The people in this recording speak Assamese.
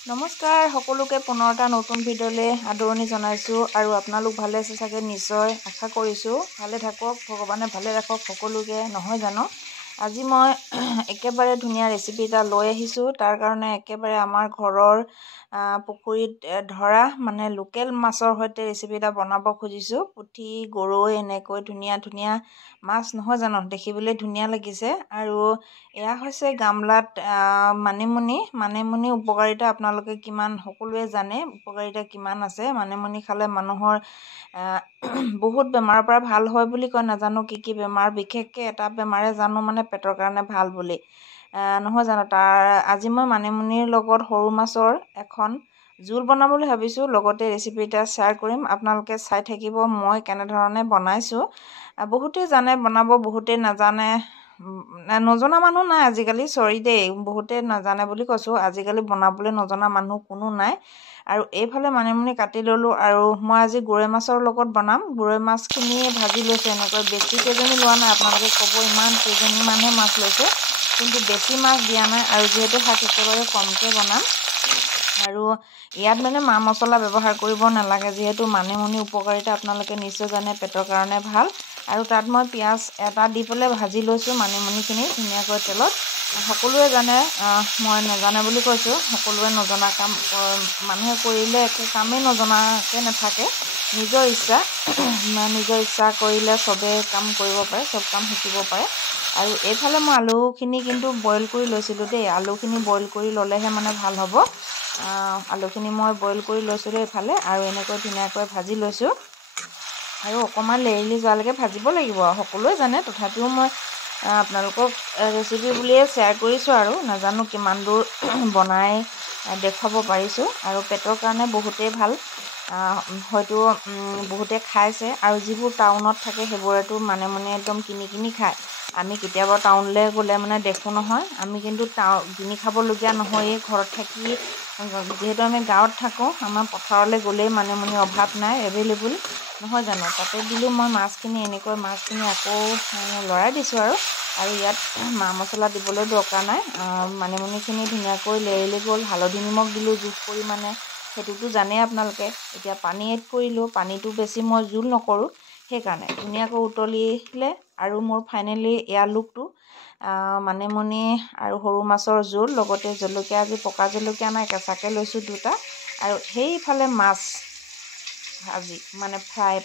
নমস্কাৰ সকলোকে পুনৰ এটা নতুন ভিডিঅ'লৈ আদৰণি জনাইছোঁ আৰু আপোনালোক ভালে আছে চাগে নিশ্চয় আশা কৰিছোঁ ভালে থাকক ভগৱানে ভালে ৰাখক সকলোকে নহয় জানো আজি মই একেবাৰে ধুনীয়া ৰেচিপি এটা লৈ আহিছোঁ তাৰ কাৰণে একেবাৰে আমাৰ ঘৰৰ পুখুৰীত ধৰা মানে লোকেল মাছৰ সৈতে ৰেচিপি এটা বনাব খুজিছোঁ পুঠি গৰৈ এনেকৈ ধুনীয়া ধুনীয়া মাছ নহয় জানো দেখিবলৈ ধুনীয়া লাগিছে আৰু এয়া হৈছে গামলাত মানিমুনি উপকাৰিতা আপোনালোকে কিমান সকলোৱে জানে উপকাৰিতা কিমান আছে মানিমুনি খালে মানুহৰ বহুত বেমাৰৰ পৰা ভাল হয় বুলি কয় নাজানো কি বেমাৰ বিশেষকৈ এটা বেমাৰে জানো মানে পেটৰ কাৰণে ভাল বুলি নহয় জানো আজি মই মানিমুনিৰ লগত সৰু মাছৰ এখন জোল বনাবলৈ ভাবিছোঁ লগতে ৰেচিপি এটা শ্বেয়াৰ কৰিম আপোনালোকে চাই থাকিব মই কেনেধৰণে বনাইছোঁ বহুতেই জানে বনাব বহুতেই নাজানে নজনা মানুহ নাই আজিকালি চৰি দেই বহুতে নাজানে বুলি কৈছোঁ আজিকালি বনাবলৈ নজনা মানুহ কোনো নাই আৰু এইফালে মানিমুনি কাটি ল'লোঁ আৰু মই আজি গৰৈ মাছৰ লগত বনাম গৰৈ মাছখিনিয়ে ভাজি লৈছোঁ এনেকৈ বেছি কেইজনী লোৱা নাই আপোনালোকে ক'ব ইমান কেইজনীমানহে মাছ লৈছে কিন্তু বেছি মাছ দিয়া নাই আৰু যিহেতু শাক একেবাৰে কমকৈ বনাম আৰু ইয়াত মানে মা মছলা ব্যৱহাৰ কৰিব নালাগে যিহেতু মানিমুনি উপকাৰিতা আপোনালোকে নিশ্চয় জানে পেটৰ কাৰণে ভাল আৰু তাত মই পিঁয়াজ এটা দি পেলাই ভাজি লৈছোঁ মানিমুনিখিনি ধুনীয়াকৈ তেলত সকলোৱে জানে মই নাজানে বুলি কৈছোঁ সকলোৱে নজনা কাম মানুহে কৰিলে একো কামেই নজনাকৈ নাথাকে নিজৰ ইচ্ছা কৰিলে চবেই কাম কৰিব পাৰে চব কাম শিকিব পাৰে আৰু এইফালে মই আলুখিনি কিন্তু বইল কৰি লৈছিলোঁ দেই আলুখিনি বইল কৰি ল'লেহে মানে ভাল হ'ব আলুখিনি মই বইল কৰি লৈছিলোঁ এইফালে আৰু এনেকৈ ধুনীয়াকৈ ভাজি লৈছোঁ আৰু অকণমান লেৰেলি যোৱালৈকে ভাজিব লাগিব সকলোৱে জানে তথাপিও মই আপোনালোকক ৰেচিপি বুলিয়ে শ্বেয়াৰ কৰিছোঁ আৰু নাজানো কিমান দূৰ বনাই দেখুৱাব পাৰিছোঁ আৰু পেটৰ কাৰণে বহুতেই ভাল হয়তো বহুতে খাইছে আৰু যিবোৰ টাউনত থাকে সেইবোৰেতো মানিমুনি একদম কিনি খায় আমি কেতিয়াবা টাউনলৈ গ'লে মানে দেখোঁ নহয় আমি কিন্তু কিনি খাবলগীয়া নহয়েই ঘৰত থাকি যিহেতু আমি গাঁৱত থাকোঁ আমাৰ পথাৰলৈ গ'লেই মানিমুনি অভাৱ নাই এভেইলেবল নহয় জানো তাতে দিলোঁ মই মাছখিনি এনেকৈ মাছখিনি আকৌ লৰাই দিছোঁ আৰু ইয়াত মা মছলা দিবলৈ দৰকাৰ নাই মানিমুনিখিনি ধুনীয়াকৈ লেৰেলি গ'ল হালধি নিমখ দিলোঁ জোখ পৰিমাণে সেইটোতো জানেই আপোনালোকে এতিয়া পানী এড কৰিলোঁ পানীটো বেছি মই জোল নকৰোঁ সেইকাৰণে ধুনীয়াকৈ উতলিলে আৰু মোৰ ফাইনেলি এয়া লুকটো মানিমুনি আৰু সৰু মাছৰ জোল লগতে জলকীয়া আজি পকা জলকীয়া নাই কেঁচাকৈ লৈছোঁ দুটা আৰু সেইফালে মাছ ভাজি মানে ফ্ৰাই